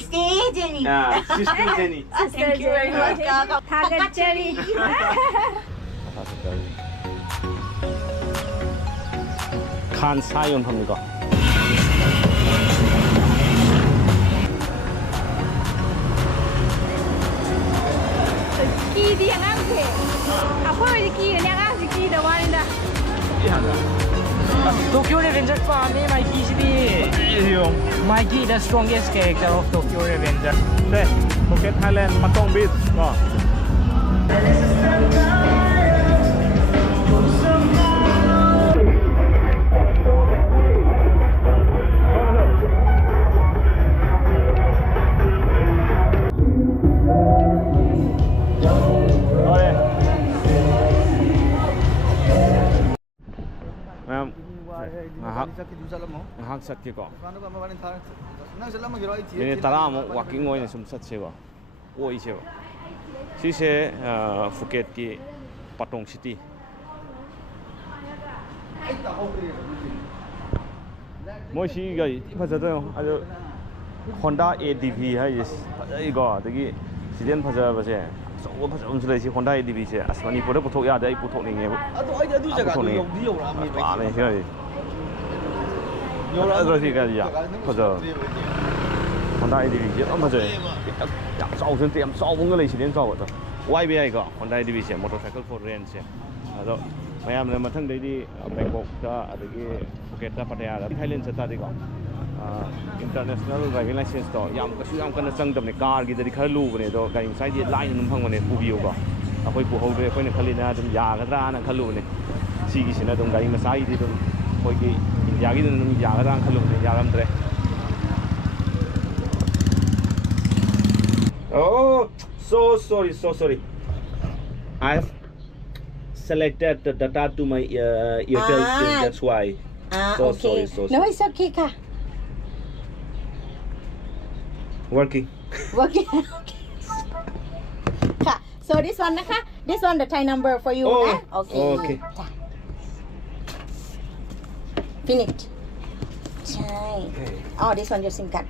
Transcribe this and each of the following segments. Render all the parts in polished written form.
Stay Jenny. Sister Jenny. Thank you very much. Target Jerry. 칸 사연 합니다. Kỳ đi ăn ăn thế. À phơi đi kỳ đi ăn ăn thì kỳ đâu ăn đó. Tokyo Revenger fan ni Mikey sini. Mikey the strongest character of Tokyo Revenger. 네, Phuket Thailand Patong Beach. ngahak sakti ko minit tara mo walking oin sum sat se ba oi se si se Phuket ki Patong city moi si ga phaja da ado Honda ADV ha is ai go dagi sidien phaja ba se so phaja um se si Honda ADV se asmani pore puthok ya da ai puthok ni nge adu ai adu jaga du yong di yong la mi ba ne se rồi thì cái gì à? Bây giờ Honda ADV chứ ông bây giờ giảm sau trên tiệm sau cũng cái này chỉ đến sau rồi. YBI có Honda ADV sẽ motorcycle for rent sẽ. Rồi mấy em mà thân đấy đi Bangkok ra ở cái Phuket ra Pattaya là Thailand sẽ ta đi có international driving license đó. Yam cái sự yam cái năng tầm này car cái đấy khá lưu cái này đó cái sai đi line nó phăng cái này phụ biểu có. Tôi phụ hậu về tôi này khá lên là đừng già cái ra nó khá lưu này. Xí cái xin là đừng cái mà sai đi đừng tôi cái yagi nung yagarang khalum yaram dre oh so sorry I've selected the data to my Airtel SIM, that's why Okay. so No, it's okay ka. working Okay. Ka. So this one naka, this one the Thai number for you na. Okay. Finished. Chai. Oh, this one your SIM card.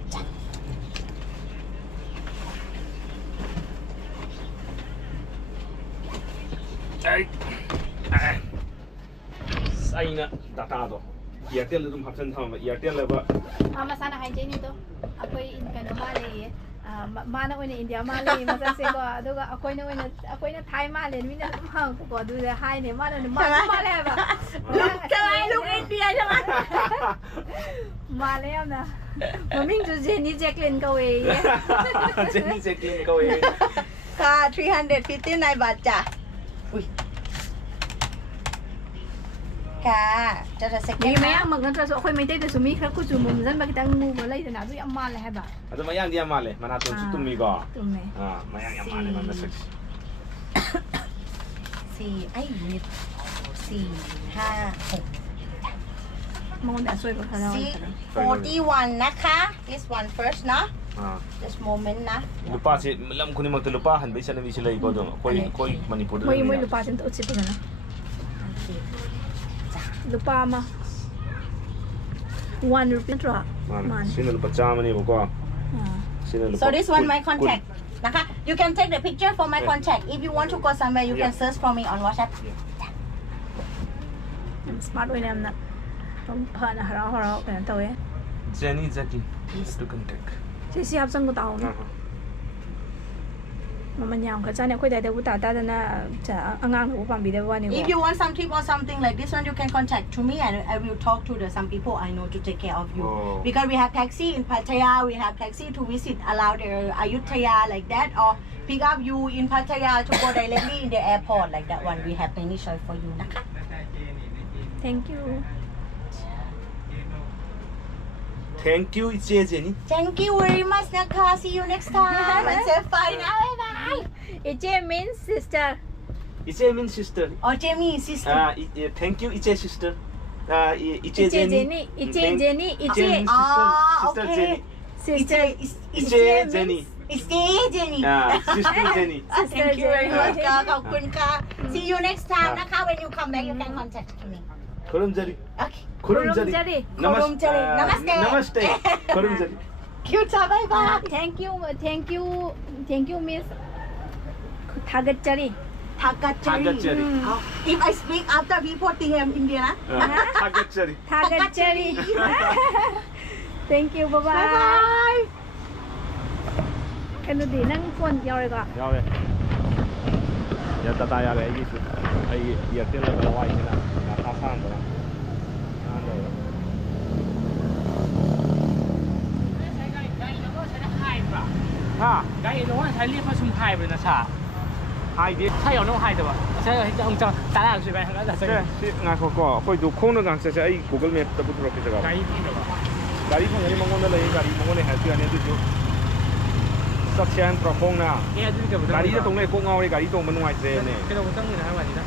sai na data do Airtel dum hapsan tham Airtel la ba Masana hai Jenny to. Ako'y in ka naman eh. Mana ko na India mali masase ko aduga ako'y na Thai mali min na hang ko du de hai ne mana ne mali ba. Look India naman. Mali na. Maming to Jenny Jacqueline ka we. Jenny Jacqueline ko eh Ka 359 baht cha. Ui. Ka, cho ta second. Ni mayang magna so ako'y may tay to sumi kra ko sumum zan ba kitang move lai na du am mali ha ba. ado mayang dia male mana tu tumi go Tume. mayang yang male man message 4 ไอ้นิด4 5 6 มองแต่สวยกว่าเขาแล้ว 41นะคะ this one first นะ this moment นะ lupa si lam kuni mag lupa han bisa na bisa lagi ko do koi Manipur Moy lupa sin to utsi pa na. Lupa ma. 1 rupee tra. Man. sino lupa chama ni ko sino lupa so this one my contact นะคะ you can take the picture for my contact if you want to go somewhere you can search for me on WhatsApp Smart way na. Tom pa na haraw ka to eh. Jenny Jacqueline please to contact Siap sang ko tao no. Mamanyam ka sana ko dai uta ta na cha angang ko pambi de wa ni if you want some tip or something like this one you can contact to me and I will talk to some people I know to take care of you because we have taxi in Pattaya we have taxi to visit around Ayutthaya like that or pick up you in Pattaya to go directly in the airport like that one we have many choice for you นะคะ Thank you. thank you Jenny Thank you very much นะคะ see you next time and say bye นะ bye bye Iche means sister. Iche means sister oh Jamie sister thank you Iche sister Iche Iche Jenny. Iche Jenny. Iche. sister okay. Jenny Sister. Iche Jenny Stay Jenny sister Jenny thank you very much ค่ะขอบคุณค่ะ see you next time นะคะ when you come back you can contact me Korum Jari okay Korum Jari Korum Jari. Namaste. Korum Jari you จ้าบ๊ายบาย thank you miss Thagachari Thagachari if I speak after people think I'm Indian 타겟짜리. Thagachari thank you bye bye bye bye กันดูดินั่งฝนยาวเลยก่อน 야외. 야 따따 야래 이게 이 이어텔라 와 있나. 나 사산다. 하, cái nó thấy liên phát xung hai bên là sao? Hai đi, thay nó hai rồi, sẽ ông cho ta làm gì vậy? Là 네, 나 그거 거의 도 코너 강세서 이 구글 맵 더 붙들어 계세가. cái gì rồi? 가리 통이 먹는 데 가리 먹는 할 수 안에 도 석션 프로퐁나. Nghe chứ cái 가리 동네 공가오리 가리 동 먹는 와 있어요. 네. cái đâu có tăng người nào vậy đó?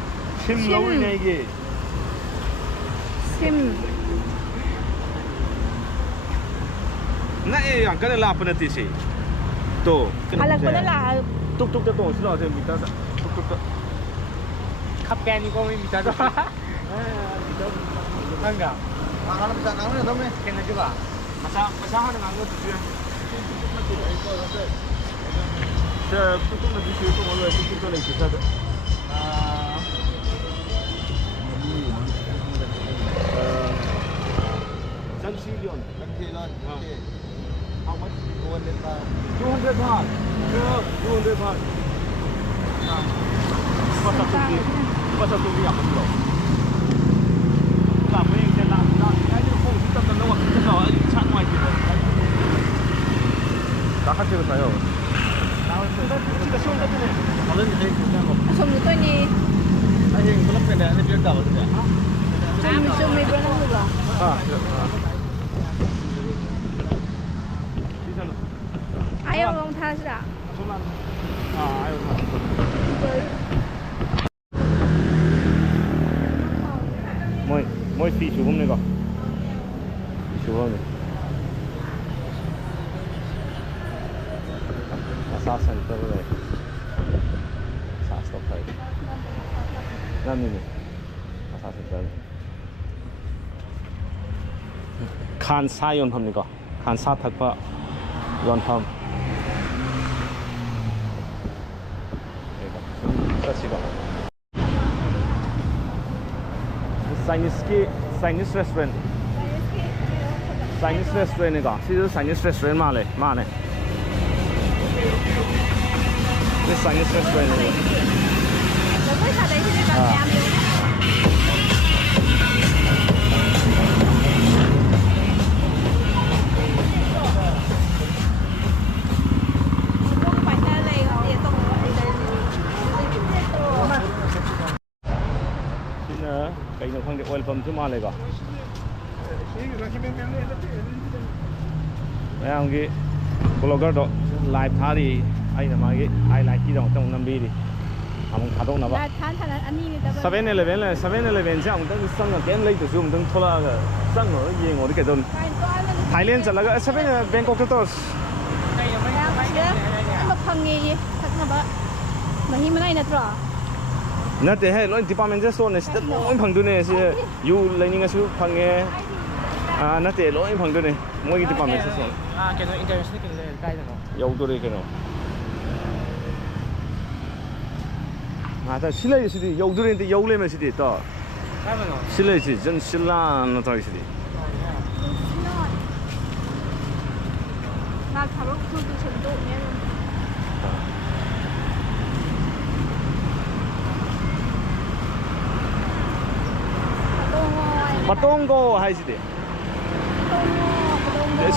심 넣으네 이게. sim 나에 안 가는 라프는 뜻이. 또. ala ko na la 뚝뚝 또 오시러 와서 밑에 뚝뚝. Khắp ken đi có mấy mít đó. Ăn cả. Nó bisa nắng nữa không ấy? Ken là chứ bà? Masa 하는 안 것도 주야. 저 뚝뚝은 비슈 또 원래 뚝뚝 전에 있었다. Sanchilion. How much? 200 baht. 200 baht. Pasal tu dia apa tu? Lah, mungkin saya nak ini pun kita tak tahu kita tahu cak mai kita. Tak ada cerita saya. Kita semua tak tahu. Kalau ni saya kita kau. สมอยู่ตัวนี้ Anh có lắp cái này anh biết đâu rồi nhỉ? สมมีเป็นอะไรหรอ Ah, ayo ngomong thang sih dah ayo. Moi phi chú hôm nay coi. Chú hôm nay. Massage center đây. Massage stop đây. Nam này. Massage center. Khan sa yon pham ni ko. Khan sa thak pa yon pham. Chinese restaurant. Chinese restaurant này cả, thì Chinese restaurant mà này. Cái Chinese restaurant này.แล้วก็ทำอะไรที่ได้แบบยามอยู่cái nó không được oil pump chứ mà này cả. Đây ông cái blogger đó live thả đi, ai mà cái ai like cái trong năm đi, ông thả đông nào vậy? ท่านท่านอันนี้นี่แต่ 7-Eleven เลย 7-Eleven chứ ông đang sang ở game lấy từ chúng đang thua là sang ở gì ngồi cái đông. Thailandจะแล้วก็ 7 Bangkok ตัว đây mà phăng gì thật là bả mà hi mà này nè trò nãy thế hay nói department store này sẽ nói phẳng đôi này sẽ you lấy những cái số phẳng nghe nãy thế nói phẳng đôi này mỗi cái department store cái nó international cái này yêu đôi này cái nó ta xin lấy gì yêu đôi này thì yêu lấy mà gì đó xin lấy gì chân xin là nó thôi gì là thảo luận từ trình độ nhé Patong có hay gì đấy?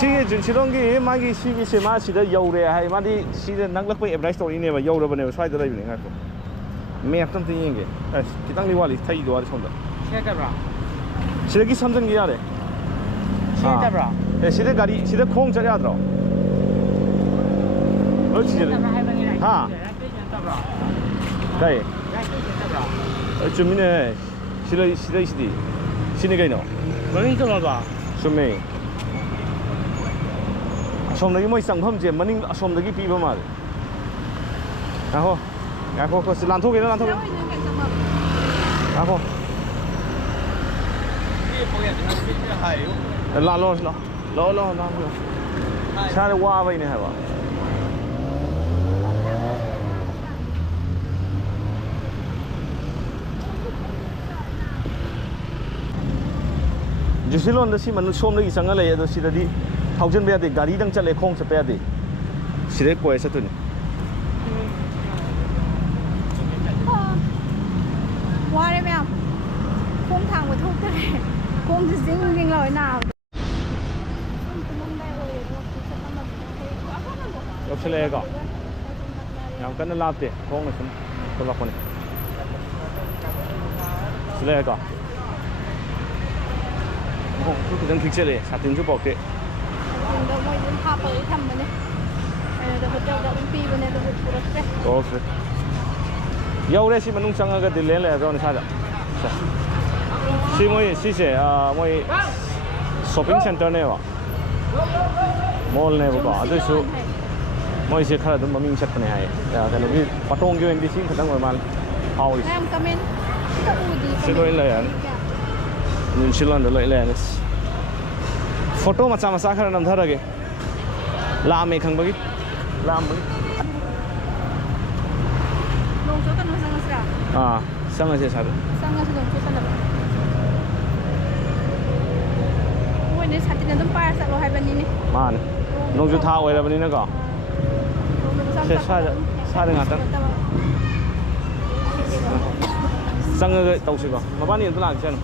Chị chỉ đong cái mà cái chị xem mà chị đã yêu rồi hay mà đi chị đã năng lực với em story này mà yêu rồi bên này xoay tới đây mình nghe không? Mẹ tâm tình như cái tăng đi qua đi thấy đồ ở trong đó. xe tập ra chị đã cái Samsung kia đấy. xe tập ra chị đã gaड़ी chị đã không chạy ra đâu. Ở chị ha đây ở chỗ mình này chị đã gì 신이 가 있노? 머닝 좀 와봐. 숨이. 아솜다기 뭐 상품제 머닝 아솜다기 비벼 말. 아호. 야호 그 란토게 란토게. 아호. Cái này hay. lo. ꯏꯁꯥꯗ ꯋꯥꯕꯩꯅꯦ ꯍꯥꯏꯕ ꯖꯨꯁꯤꯂꯣꯟꯗ ꯁꯤ ꯃꯅꯨꯡ ꯁꯣꯝꯗꯒꯤ ꯆꯪꯉ ꯂꯩ ꯑꯗꯣ ꯁꯤꯗꯗꯤ ꯊꯧꯖꯤꯟꯕ ꯌꯥꯗꯦ ꯒꯥꯔꯤꯗꯪ ꯆꯠꯂꯦ ꯈꯣꯡ ꯆꯠꯄ ꯌꯥꯗꯦ 시대 거에서 돈. 와르면 콩탕고 톡들에 콩지 징징 나오나. 역실래가. 양 끝날 납대. 콩을 좀 돌아보네. 실래가. 그냥 픽셀에 사진 좀 볼게. 너 뭐 이런 파파를 담으네. 오케이. 여울에 시 만ung 상가가 들려래 그런 사자. 시 뭐이 시세 뭐이 쇼핑 센터네요. 몰네 보고 아저씨 뭐이 시 카라도 마밍 샷네 하이. 야, 근데 파통 교 엔디싱 같은 거만 하고 있어. 남 카멘. 시도일래. 뉴질랜드 레레네. फोटो मचा मचा खरा नमधरगे लामे खंबगी लामबगी 농조 kan sangasra 상어세 사르 sangas 농조 살aba 뭐네 사진에 좀 빠르사로 하이바니네 만 농조 타 오이라버니나가 세 사르 같다 상어가 떠시고 마바니 또 나잖아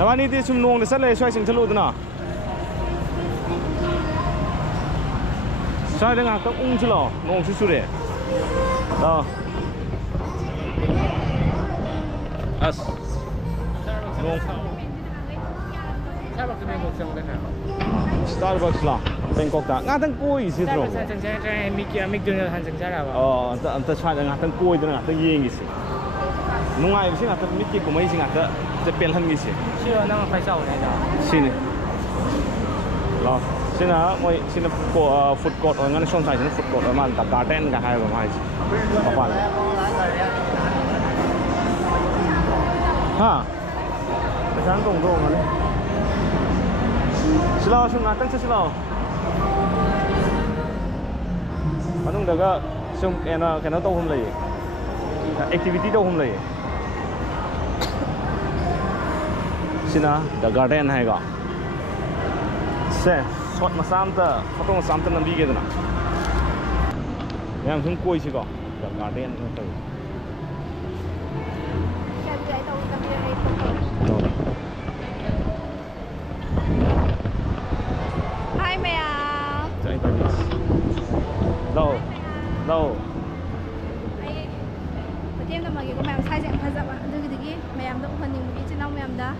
나만이 뒤에 좀 농데 살래 샤이싱 틀로드나 샤이링아 딱 웅질러 농 수수래 아스 농 Starbucks में बहुत चलते हैं 스타벅스 라 뱅콕다 나탄 꼬이 있어 들어 Starbucks संचार 맥도날드 한 संचार आवा 안타 차가 나탄 꼬이드나 나탄 이행이 있어 농아이 신 나탄 미끼 고마이 신 나탄จะเป็นทันกี่สิ 싫어 나快烧来着 시네 라 시나 뭐 시나 푸드 코트งั้นช่วงสาย시나 푸드 코트ประมาณกับการ์เด้นกับไฮประมาณประมาณฮะไปทางตรงๆเลยชิลาช่วงนั้นตั้งชิลามันต้องเดี๋ยวก็ช่วงแค่นั้นต้องหุ่มเลยแอคทิวิตี้ต้องหุ่มเลย시나 더 가든 해가 세 숏 마삼다 포통 삼다 남비게드나 그냥 좀 꼬이시고 더 가든 또 Hi mẹ 저희 빨리 너 Tiêm tao mà cái mẹ sai dạng phải dập ạ, từ cái mẹ em động phần những cái trên ông mẹ em đã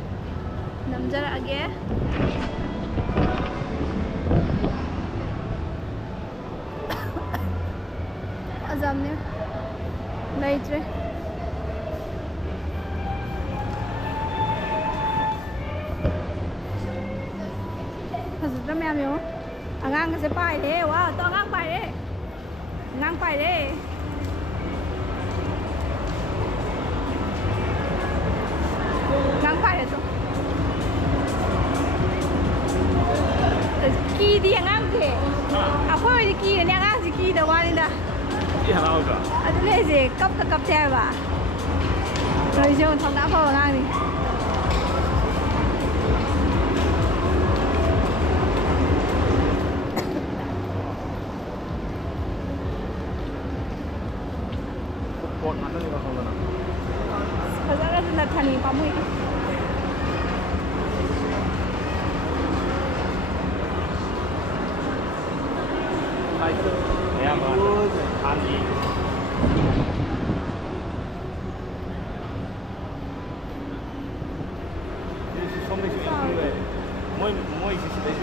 nằm ra lại ghé. Dầm nhé, đây chứ. Thật sự cho mẹ em hiểu. Ngang cái bài đấy, wow, to ngang bài đấy, ngang bài đấy. Ngang phải rồi kỳ đi ngang kì phơi đi kỳ ngang gì kỳ đâu qua đi đã 이하나 오가 anh lấy gì cấp theo bà rồi chưa thằng đã phơi ngang đi 꽃 만드는 거 보면은 thật ra là thành có mùi 내가 한이 소매 좀 있는데 뭐 있으시 되게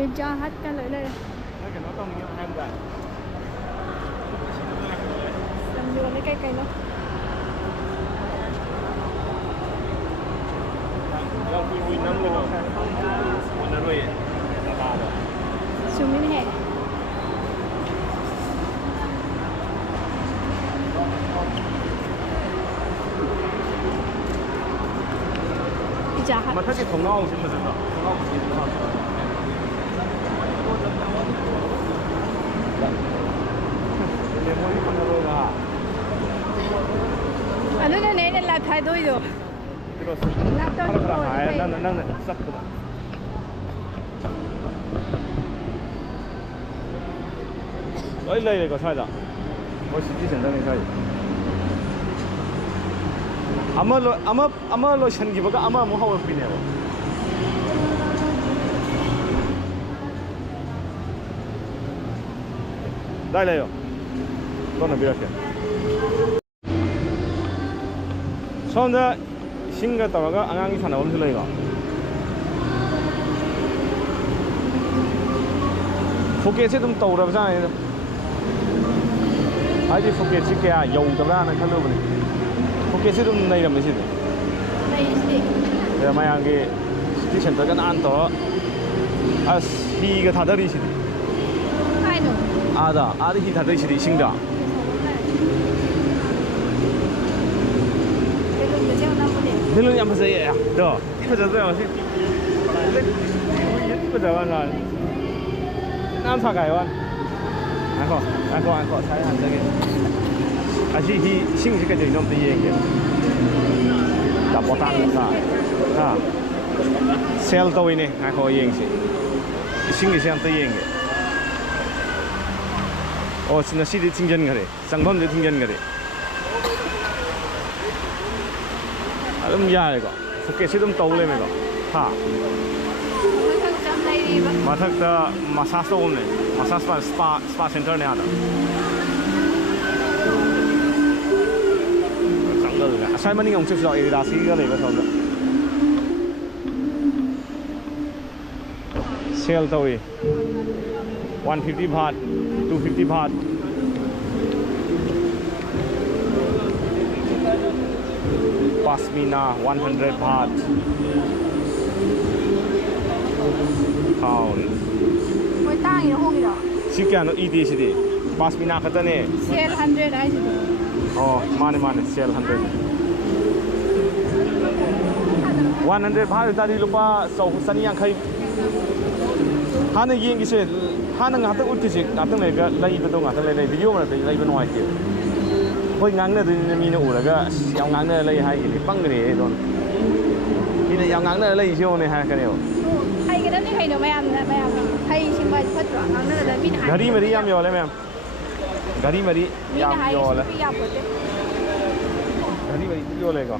Pizza Hut กันเลย Cái nó không như em vậy. จำอยู่ใกล้ๆเนาะ เราคุยน้ำเลยวันนั้นเลยตาเลย ซูมินแห่พิจารณา mà thấy cái thùng ngon chứ mà sao đó thùng ngon gì đó để mua cái con rồi là อันนู้นเนี่ยเนี่ยลาไทยด้วยดู 들었어 하나 하나 나는 싹 그다 어이 lấy 이거 사이다 멋있지 된다는 사이 아마 로션 기버가 아마 뭐 하고 있네요 달래요 너는 이렇게 처음에 신가 따라가 안양이 사나 엄청 이거 Phuket 좀 떠오르잖아요 아직 Phuket 지게야 여우더라는 칼로브네 Phuket 좀 내리면 되지 ในสิ 내가 만약에 시티 센터가 안 떠. 아, 이거 다 들이시네. ใช่หนู 아다, 아들이 다 들이시네, 싱다. ไปลุงจะเที่ยวน้ำมันเด็ก 늘은 양파서 야, 너 이거 저도요. 이거 저거는 남사 가요. 안고 사야 안 되게. 아시 이 싱지까지 좀 더 얘기해. 잡고 다니까. 아. 셀 또이네. 안고 얘기지. 싱이 좀 더 얘기해. 진짜 시리 팅전 거래. 상범도 팅전 거래. 야 이거 Phuket 좀 떠올래면 이거 하 มันจำได้ดีปะ 마탁다 마사스 오네 마사스 스파 센터네 하다 장거리가 살만이 용책서 여기다 시기가 이거 선다 세일 더위 150 baht 250 baht Pasmina 100 baht pound มวยตั้งอยู่ห้องอีกเหรอ 시계는 이디 시디 Pasmina 같다네 เซล100ได้สิ 많이 셀 100 100 baht 다리 루파 서후산이 양카이 하는 이행기세 하는 하던 울티지 같은 내가 라이브도 같은 내 비디오만 라이브 놓아할게 거의 강내도 미는 오라가 양강내 라이 하이기 빵그래 돈 이제 양강내 라이 시원해 하거든요 ใครกันนั่นนี่ใครเดี๋ยวไม่เอานะไม่เอาใครชิมไปพัดหรอครั้งนั้นเลยมีหาย 가리 머리 얌 요래 맴 가리 머리 มี 얌 หาย 요래 พี่ยาปวดเจ็บ 가리 머리 요래 이거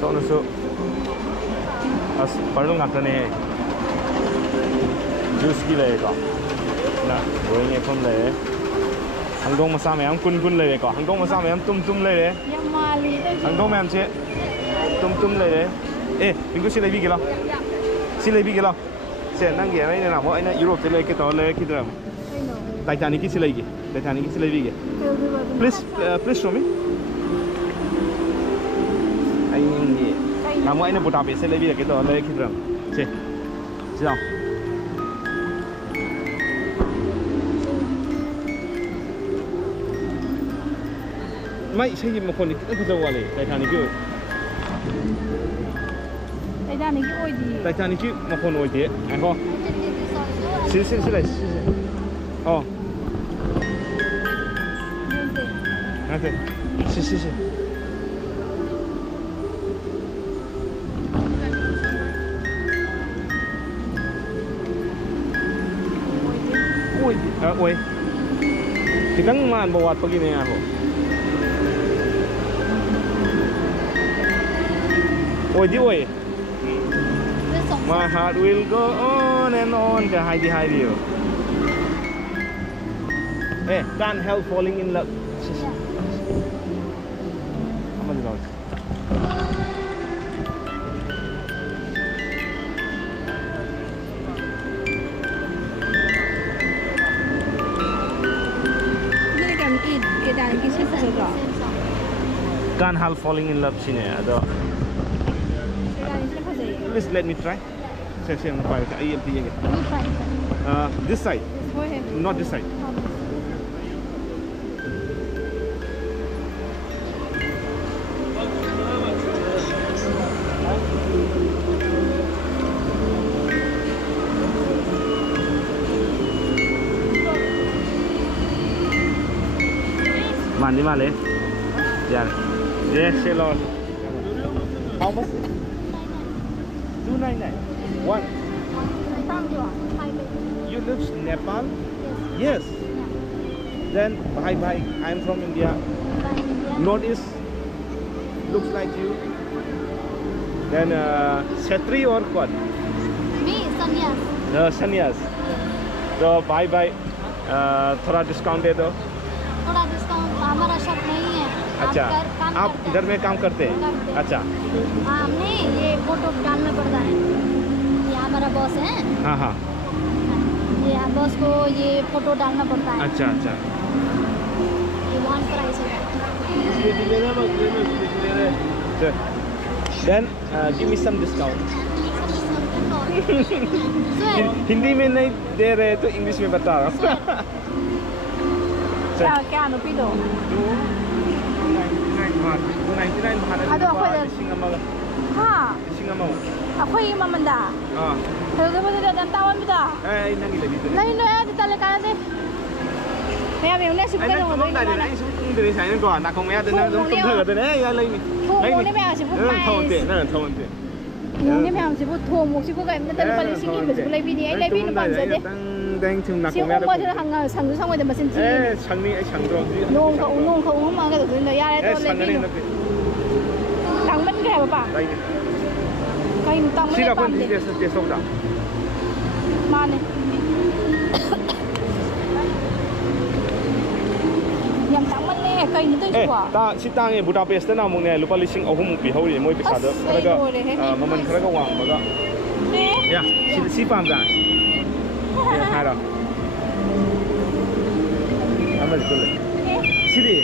소누수 발롱 같다네 주스 기래 이거 나 고잉에 폰래 항동만 싸면 꾼래 이거 항동만 싸면 ตุ้มเลย ยังมาลีได้ 항동만 제 ตุ้มเลย 에 이거 실레비 기라 실레비 기라 제 난게 아니네 나 뭐 아니 유럽 때 이렇게 더 이렇게 들어 ไม่หนู 타이타닉 실레기 타이타닉 실레비 please please show me 아니 나무 아니 보다 비 실레비 이렇게 더 이렇게 들어 제 지도ไม่ใช่ยิมบางคนที่ต้องจะว่าเลยไททานิกคือ ไอ้ด้านนี้ก็โอ้ยดี ไททานิกคือบางคนโอ้ยเดี๋ยวไอ้พ่อสิเลยอ๋อนั่นสิสิโอ้ยโอ้ยที่ตั้งมาบอกว่าปกินเนี่ยพ่อโอ้ยดิโอ้ย My heart will go on and on จะ high ดี high ดีอยู่can't help falling in love มันจะนอน ꯀꯥꯟꯒꯤ ꯁꯤ ꯐꯖꯗ꯭ꯔꯣ Can't help falling in love sine ado ꯀꯥꯟꯒꯤꯁꯤꯅ ꯐꯖꯩꯌꯦ please let me try se na pai ai em tiye this side ꯍꯣꯏ ꯍꯦ not this side Mandi male. Yeah. Yes, hello. How much? 299. What? You live in Nepal? Yes. Then bye bye. I'm from India. Northeast. Looks like you. Then Kshetri or what? Me, Sanyas. Sanyas. So bye bye. थोड़ा discount दे दो थोड़ा discount हमारा shop नहीं है अच्छा आप इधर में काम करते हैं अच्छा नहीं ये फोटो डालना पड़ता है ये हमारा बॉस है हाँ हाँ ये बॉस को ये फोटो डालना पड़ता है अच्छा अच्छा ये वन प्राइस है Then give me some discount Hindi में नहीं दे रहे तो इंग्लिश में बता रहा हूँ क्या नुपीदो 299 Ado ako din. Ha? Ako yung mamanda. Talaga ba nila ang tawan mo da? Ay, nangila dito. Lain na yan, talaga ka natin. Kaya may una si Bukay naman. Ay, nagtulong dito sa inyo ko. Nakong may atin na tumtulog atin. Ay, alay ni. Thong mo ni may si Bukay. Thong Ni may si Bukay. Thong mo si Bukay. Natal pala singin mo si Bukay bini. Ay, labi no pansa de. Si Bukay mo din hanggang sang sang mo din masin si. Eh, sang ni ay sang do. Nong ka mga ka doon na yare to labi no. Tang man kaya ba pa? Kain tang man Sila pa. pun dia setiap dah. Mana? Yang tang man ni kain itu juga. Ta si tang ni Budapest na mong ne lupa lising ahum pi hawi mo pi sada. Kalaga maman kalaga wang baga. Ya, si pam dah. Ya, hara. Amal betul. Sini.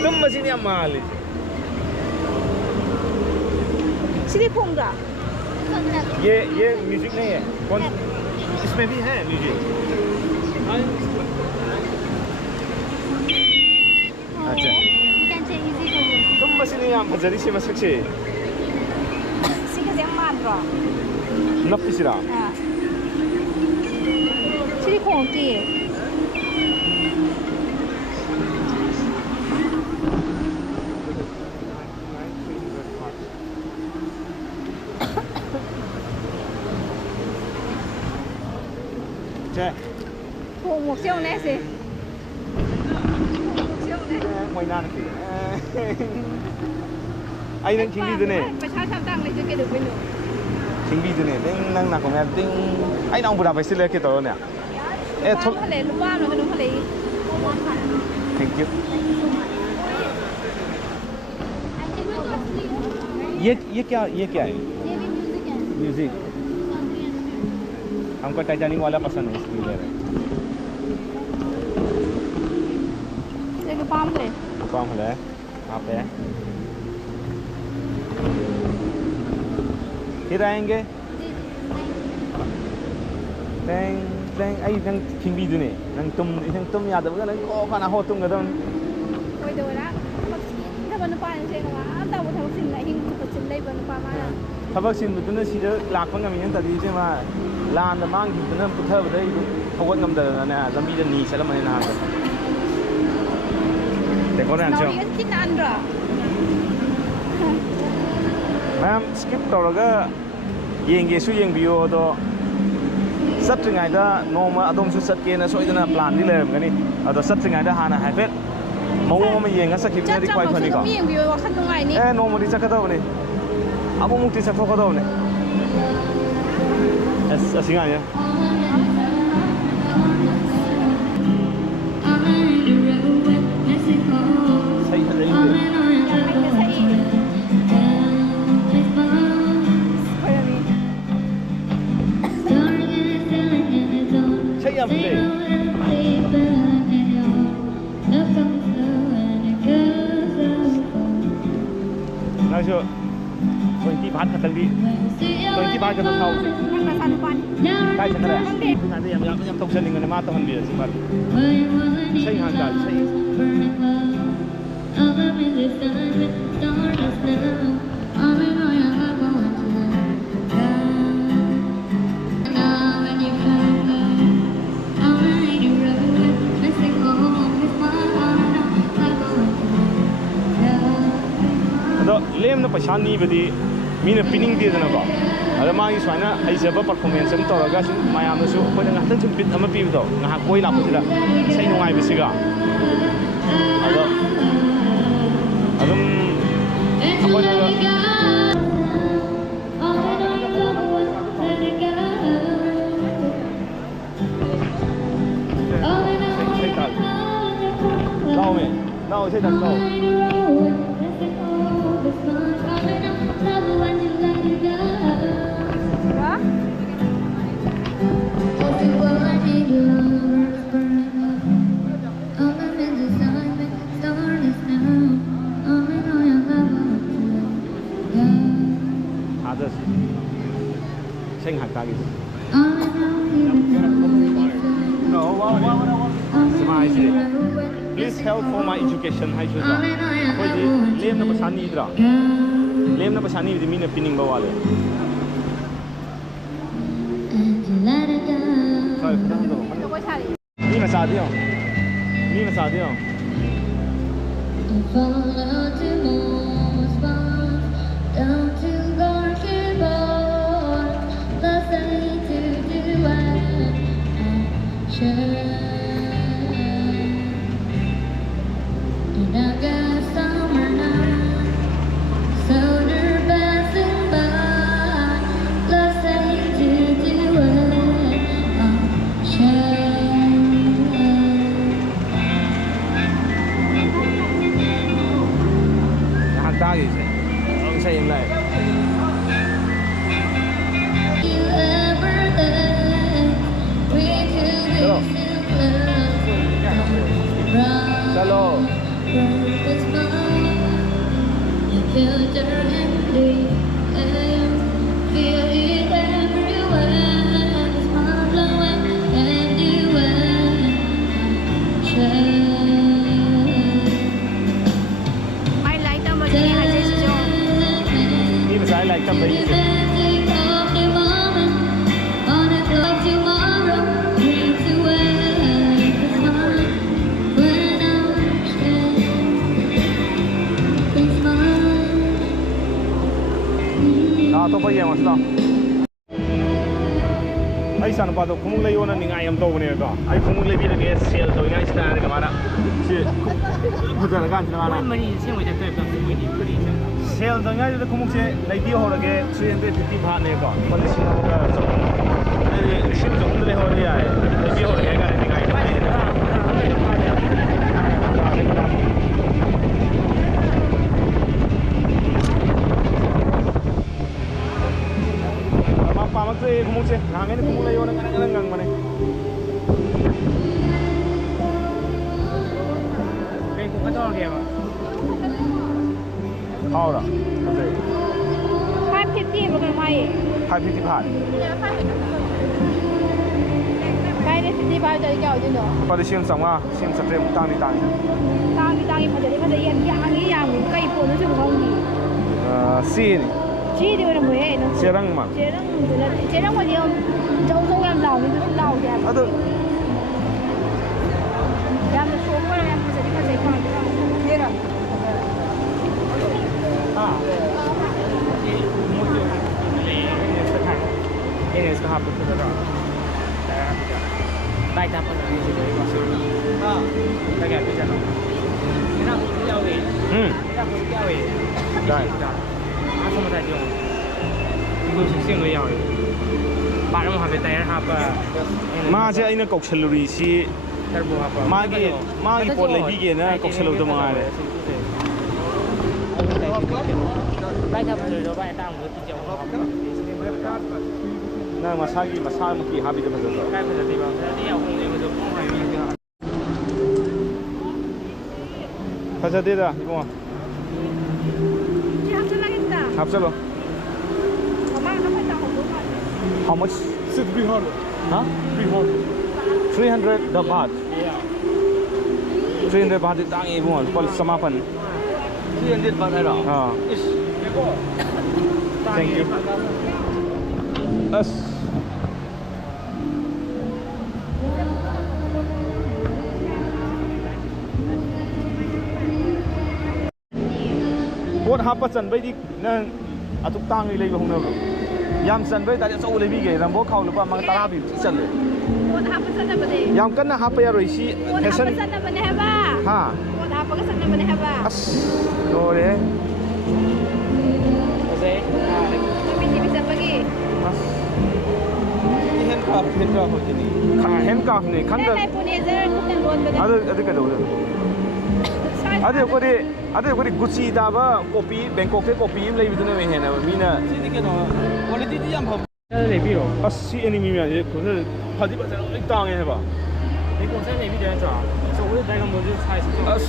Tum sini amal. Sini punga. ये music नहीं है कौन इसमें भी है music अच्छा तुम machine यहाँ बजरी से मसक से Sini yang mana? नप्पी सिरा Sini konti. Thùng một siêu nè gì? ngoài nan thì anh đang chính đi thế này Phải sao tăng lấy cho cái được bên nữa. chính đi thế này đang đang nào của em tính anh ông vừa đạp phải xin lấy cái tờ nè Ê thôi lấy lúc ba rồi nó phải lấy. thank you ये क्या है music हमको Titanic वाला पसंद है इसलिए ले रहे हैं Cái palm này. Palm है आप है फिर आएंगे Neng ay nang kimbi dun eh nang tum yada ba nang ko kana ho tum gadon Ôi đồ đó.ถ้ามันไปเช่นว่าแต่ว่าทำสิ่งไหนหิ้งก็สิ่งใดมันไปมา thaba sin bu dun si de lak pa ngam yang tadi je ma lan da mang gi dun pu tha ba dai thawat ngam da na lambi da ni salam ne na ha te ko na Nó cho đi chín ăn rồi. ma'am skip tawraga yeng ge su yeng bio do sat ngai da noma adom su sat ke na soidana plan ni le ngani ado sat ngai da hana haifet mawong ma yeng sa khip ne ri kwai khani ka Mi yang bio kan tong ngai ni. eh noma ri sakada ni abo mukti sa thokada ni asinga ya sai hadai Say something. 마셔. 20 바트 같은 디. 20 바트 같은 타오. Kai chắc đấy. Cái này em thông chân người mà tao hẳn bia gì mà. Xây hàng cả xây. Đó lem nó phải sáng ní vậy thì mình pinning đi rồi nó có. Ada mai suana ai sebab performance em tora ga sin mayam no su ko nga tan chumpit ama pi do nga koi la ko sila sai no ngai bisiga ado adum apa na sai tal lao me lao sai tal lao Sinh hạt ta gitu. No, smile. Please help for my education. Hai juga. Kau di lem na pasani idra. Lem na pasani di mina pinning bawa le. Sorry, dah tu. Ni masa dia. Ni masa dia. Ai sana pada kumung lagi orang ni ngai am tahu ni apa. Ai kumung lagi lagi sale tu ngai sekarang ni kemana? Si, bukan kan cina mana? Sale tu ngai tu kumung si lagi orang lagi 350 baht ni apa. Pada sini apa tu? Jadi sini tu kumung lagi orang ni ay. Lagi orang lagi kan ni ngai. Pamak tu kumung se, hangai ni kumung lagi orang ngang mana? Kau kau tahu dia apa? Tahu lah. 550 bukan main. 550 baht. Kau ni 50 baht jadi kau je no. Pada siang sama, siang setem tang ni. Tang pada yang kau pun tu semua ni. Sin. Chỉ đi vào mười nó. Cerang mah. Cerang mà điều trong không làm lẩu nhưng cũng lẩu đẹp. Aduh. Làm được số qua em sẽ đi qua giấy khoản được không? Thế rồi. Ini sudah habis tu dah. Baik dapat lagi jadi masuk. Tak ada kerja. Kita jauh ni. Kita jauh ni. Dah. Apa semua dah jauh. Itu sih yang jauh. Baru habis tayar apa. Macam ini kau seluri si. Terbu apa. Magi pot lagi ke na kau seluri tu mengalir. Baik dapat tu baik tahu tu jauh. Nah masagi mungkin habis tu betul. Kan betul tiba. Jadi aku ni betul pun hari ni. Kau jadi dah, ibu. Chị học chân lagi chalo. How much? 300. Huh? 300. 300 the baht. Yeah. 300 baht is tang everyone. Pal samapan. 300 baht hai đó. Ish. Thank you. Us. What happened by the atuk tang ni lei hong na yam san bai ta ja chau le bi ge ram bo khau le ba mang tara bi chan le What happened sa ba de? yam kan na ha pa ya roi si What happened sa ba ne ba? ha What happened sa ba ne ba? as no le Kasi, Kami di bisa pergi. as Ni hand craft ho ji ni. hen ka ni khan da Nai pun ezer kutan luan ba de? adu ka do adu ko di gucci da ba copy bangkok ke copy im lei bi na me hen na mi na Si ni ke no. Quality ti yam pham. lấy ví dụ, as si enemy mi ya ko na ha di ba sa tang ye ba你公司那边的抓，所以大家没有菜是做。as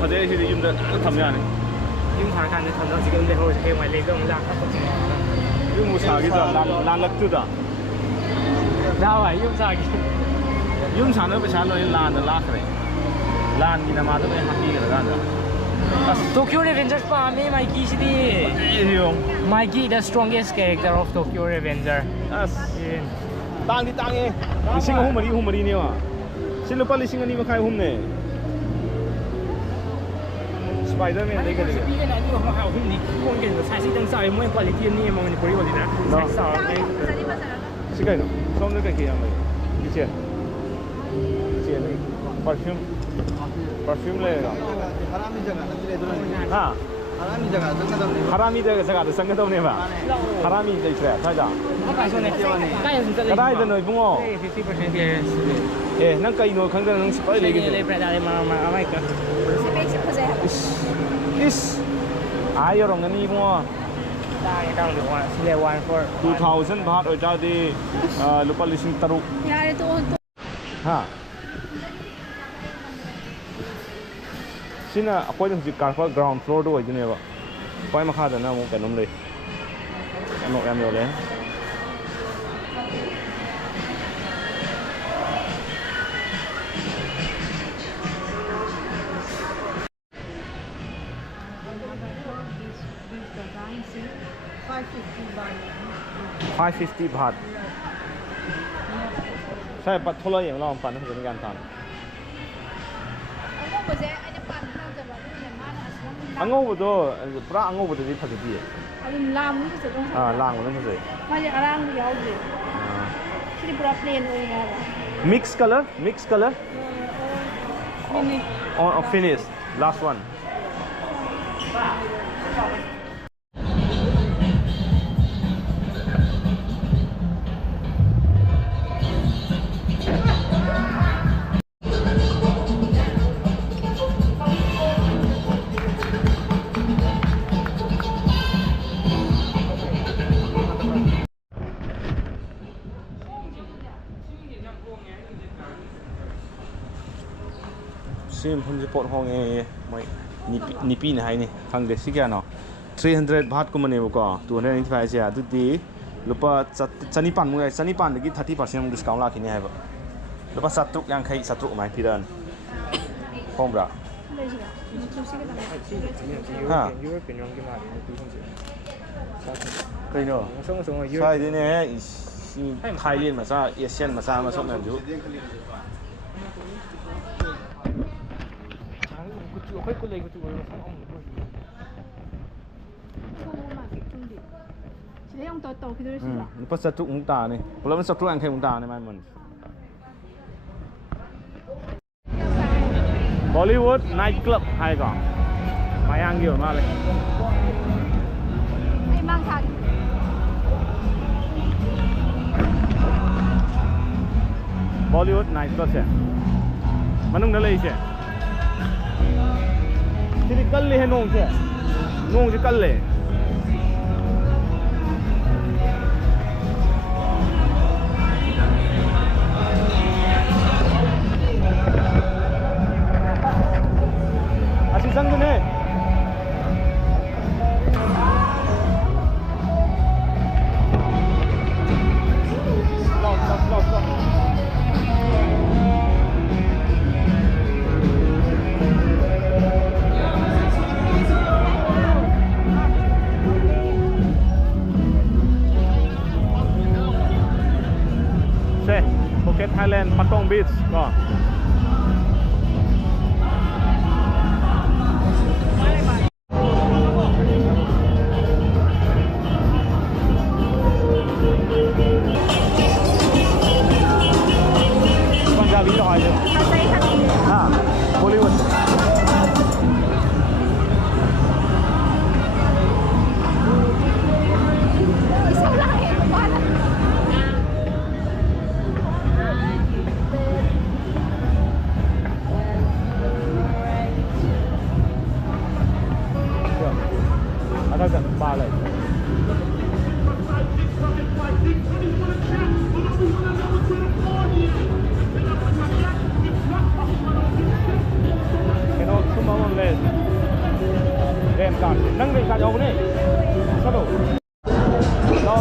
ha de si yum da tham ya ni 用茶看的，看到这个最后是可以买那个我们俩看不清。 yung mo sa gi da lan lak tu da 然后用茶。 yung sa na ba sa lo lan da la khre lan ni na ma da ba happy ga da da Tokyo Revengers pa may Mikey sini. yung Mikey the strongest character of Tokyo Revenger. as tang di tang e lising humari ni wa sila pa lising ani ma khai hum ne Spider-Man dai ka de 第一个呢，这个很好，你光给你菜系灯上有没有管理店你嘛？你不理我的呢？菜少的。 si kai no som ne ka ke yang ni che ni perfume le ga Harami jagah nanti le dulu. ha Harami jagah sangat dah ni. harami da ga da sang ka ne ba harami dai tre tha ja 我敢说呢，该有这 ka dai da noi bung o 50% 的人是的。 eh nang kai no khang da nang spy le 这 ge 个来不来嘛嘛嘛个。 is ayo rong ani bung o 大概当流啊，现在玩 for 2000 baht oi ta di lupa lising taruk Yari tu ha sina apoi jang jik karpa ground floor do oi ne ba pai ma kha da na mo kanom le ano yam yo le $550 baht sai pat thola yeng lo pan ho gan tan Aku boleh ada pandang coba tu yang mana asal. ango bu do pra ango bu de pha di Aku lam ni sedang. lang bu se Macam orang dia aje. Sini pura plain ni ada. mix color Ini. on finish last one sim phun pot hong e moi nipi na hai ni khang de sikya no 300 baht ko mane ko 295 sia du ti lupa chani pan mu chani pan gi 30% discount la khini hai ba lupa satruk yang khai satruk mai piran hom bra ha kai no sai de ne Thailand ma sa Asian ma sa ma so na ju 会过来个这个上澳门。 Sila yung toto kita rin sila. Lupa satruk mung ta ni kalau man satruk yang khai mung ta ni mai man Bollywood night club hai ka mayang nhiều ma le Ay mang thang. Bollywood night club se manung na lai se Sini kal le hai nong se kal le Asi sang ne Thailand Patong Beach ก็Punjabi หน่อยนึงBollywood ada kat bar lain. Kena semua orang lain. Rem kan, nang ni kat jauh ni. Satu. Dua.